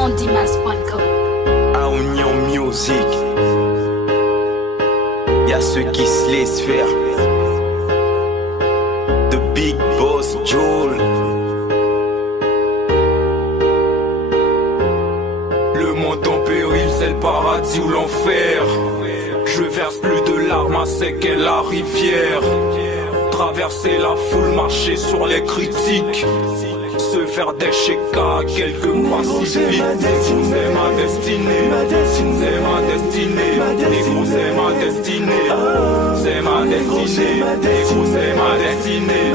mondimas.com. À Union Music, y'a ceux qui se laissent faire. The Big Boss Joel. Le monde en péril, c'est le paradis ou l'enfer. Je verse plus de larmes à sec et la rivière. Traverser la foule, marcher sur les critiques. Se faire des chékas, quelques mois si vite. C'est ma destinée, c'est ma destinée. Négro, c'est ma destinée. C'est ma destinée, négro, c'est ma destinée.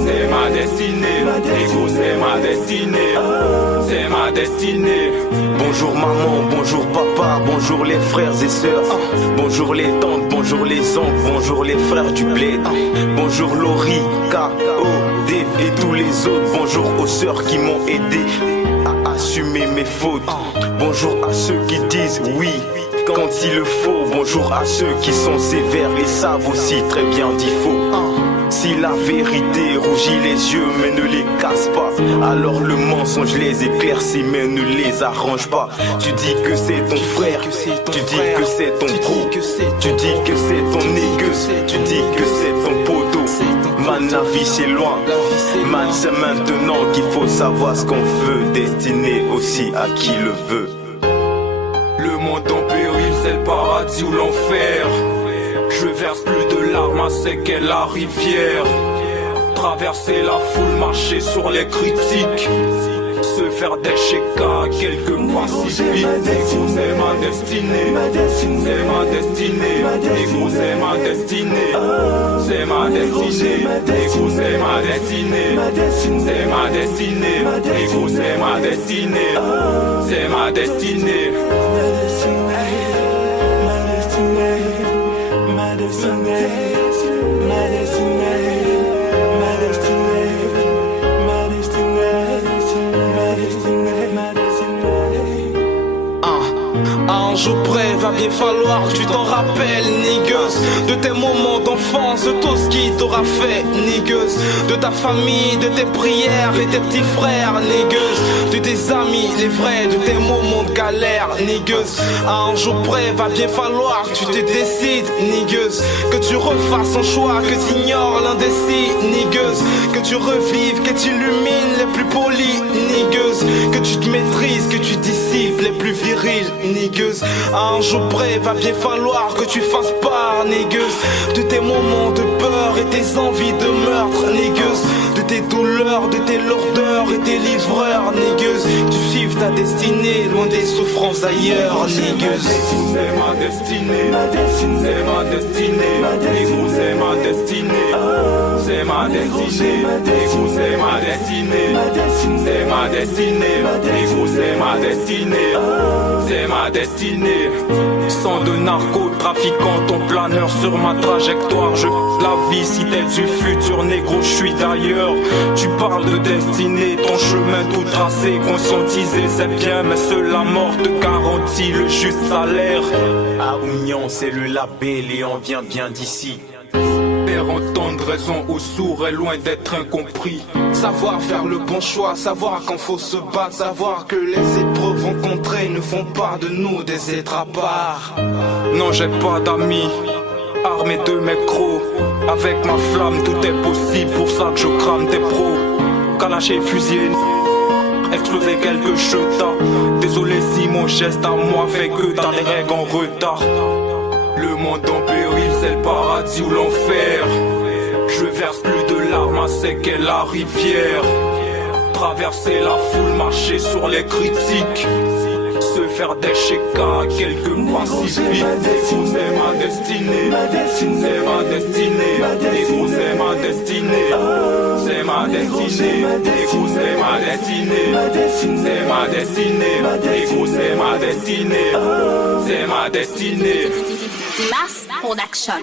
C'est ma destinée, négro, c'est ma destinée. C'est ma destinée. Bonjour maman, bonjour papa, bonjour les frères et sœurs. Bonjour les tantes, bonjour les oncles, bonjour les frères du bled. Bonjour Laurie, K.O., Dave et tous les autres. Bonjour aux sœurs qui m'ont aidé à assumer mes fautes. Bonjour à ceux qui disent oui quand il le faut. Bonjour à ceux qui sont sévères et savent aussi très bien dire faux. Si la vérité rougit les yeux mais ne les casse pas, alors le mensonge les éclaircit mais ne les arrange pas. Tu dis que c'est ton frère, tu dis que c'est ton pro, tu dis que c'est ton négueuse, tu dis que c'est ton poteau. Man, la vie c'est loin, man c'est maintenant qu'il faut savoir ce qu'on veut, destiné aussi à qui le veut. Le monde en péril, c'est le paradis ou l'enfer. Je verse plus de larmes à sec et la rivière. Traverser la foule, marcher sur les critiques. Se faire des chékas, quelques mois si vite. Négro, c'est ma destinée. C'est ma destinée. Négro, c'est ma destinée. C'est ma destinée. Négro, c'est ma destinée. C'est ma destinée. Négro, c'est ma destinée. C'est ma destinée. Un jour près, va bien falloir que tu t'en rappelles, nigueuse. De tes moments d'enfance, de tout ce qui t'aura fait, nigueuse. De ta famille, de tes prières et tes petits frères, nigueuse. De tes amis, les vrais, de tes moments de galère, nigueuse. Un jour près, va bien falloir que tu te décides, nigueuse. Que tu refasses un choix, que tu ignores l'indécis, nigueuse. Que tu revives, que tu illumines les plus polis, nigueuse. Que tu te maîtrises, que tu dissipes les plus virils, nigueuse. Un jour près, va bien falloir que tu fasses part, négueuse. De tes moments de peur et tes envies de meurtre, négueuse. De tes douleurs, de tes lourdeurs et tes livreurs, négueuse. Tu suives ta destinée, loin des souffrances ailleurs, négueuse. C'est ma destinée, c'est ma destinée. Négro, c'est ma destinée. C'est ma destinée, négro, c'est ma destinée. C'est ma destinée, négro, c'est ma destinée. C'est ma destinée. Sang de narcotrafiquant, ton planeur sur ma trajectoire. Je la vie si t'es du futur, négro, je suis d'ailleurs. Tu parles de destinée, ton chemin tout tracé, conscientisé c'est bien, mais seule la mort te garantit le juste salaire. À Union, c'est le label et on vient bien d'ici. Faire entendre raison aux sourds est loin d'être incompris. Savoir faire le bon choix, savoir quand faut se battre, savoir que les épreuves rencontrées ne font pas de nous des êtres à part. Non, j'ai pas d'amis, armé de mes crocs. Avec ma flamme, tout est possible, pour ça que je crame tes pros. Kalaché, fusil, exploser quelques chetas. Désolé si mon geste à moi fait que t'as des règles en retard. Le monde en péril, c'est le paradis ou l'enfer. Je verse plus de larmes à sec et la rivière. Traverser la foule, marcher sur les critiques. Se faire des chékas, quelques mois si vite. Négro, c'est ma destinée. C'est ma destinée. Négro, c'est ma destinée. C'est ma destinée. Négro, c'est ma destinée. C'est ma destinée. Négro, c'est ma destinée. C'est ma destinée. Mass Production.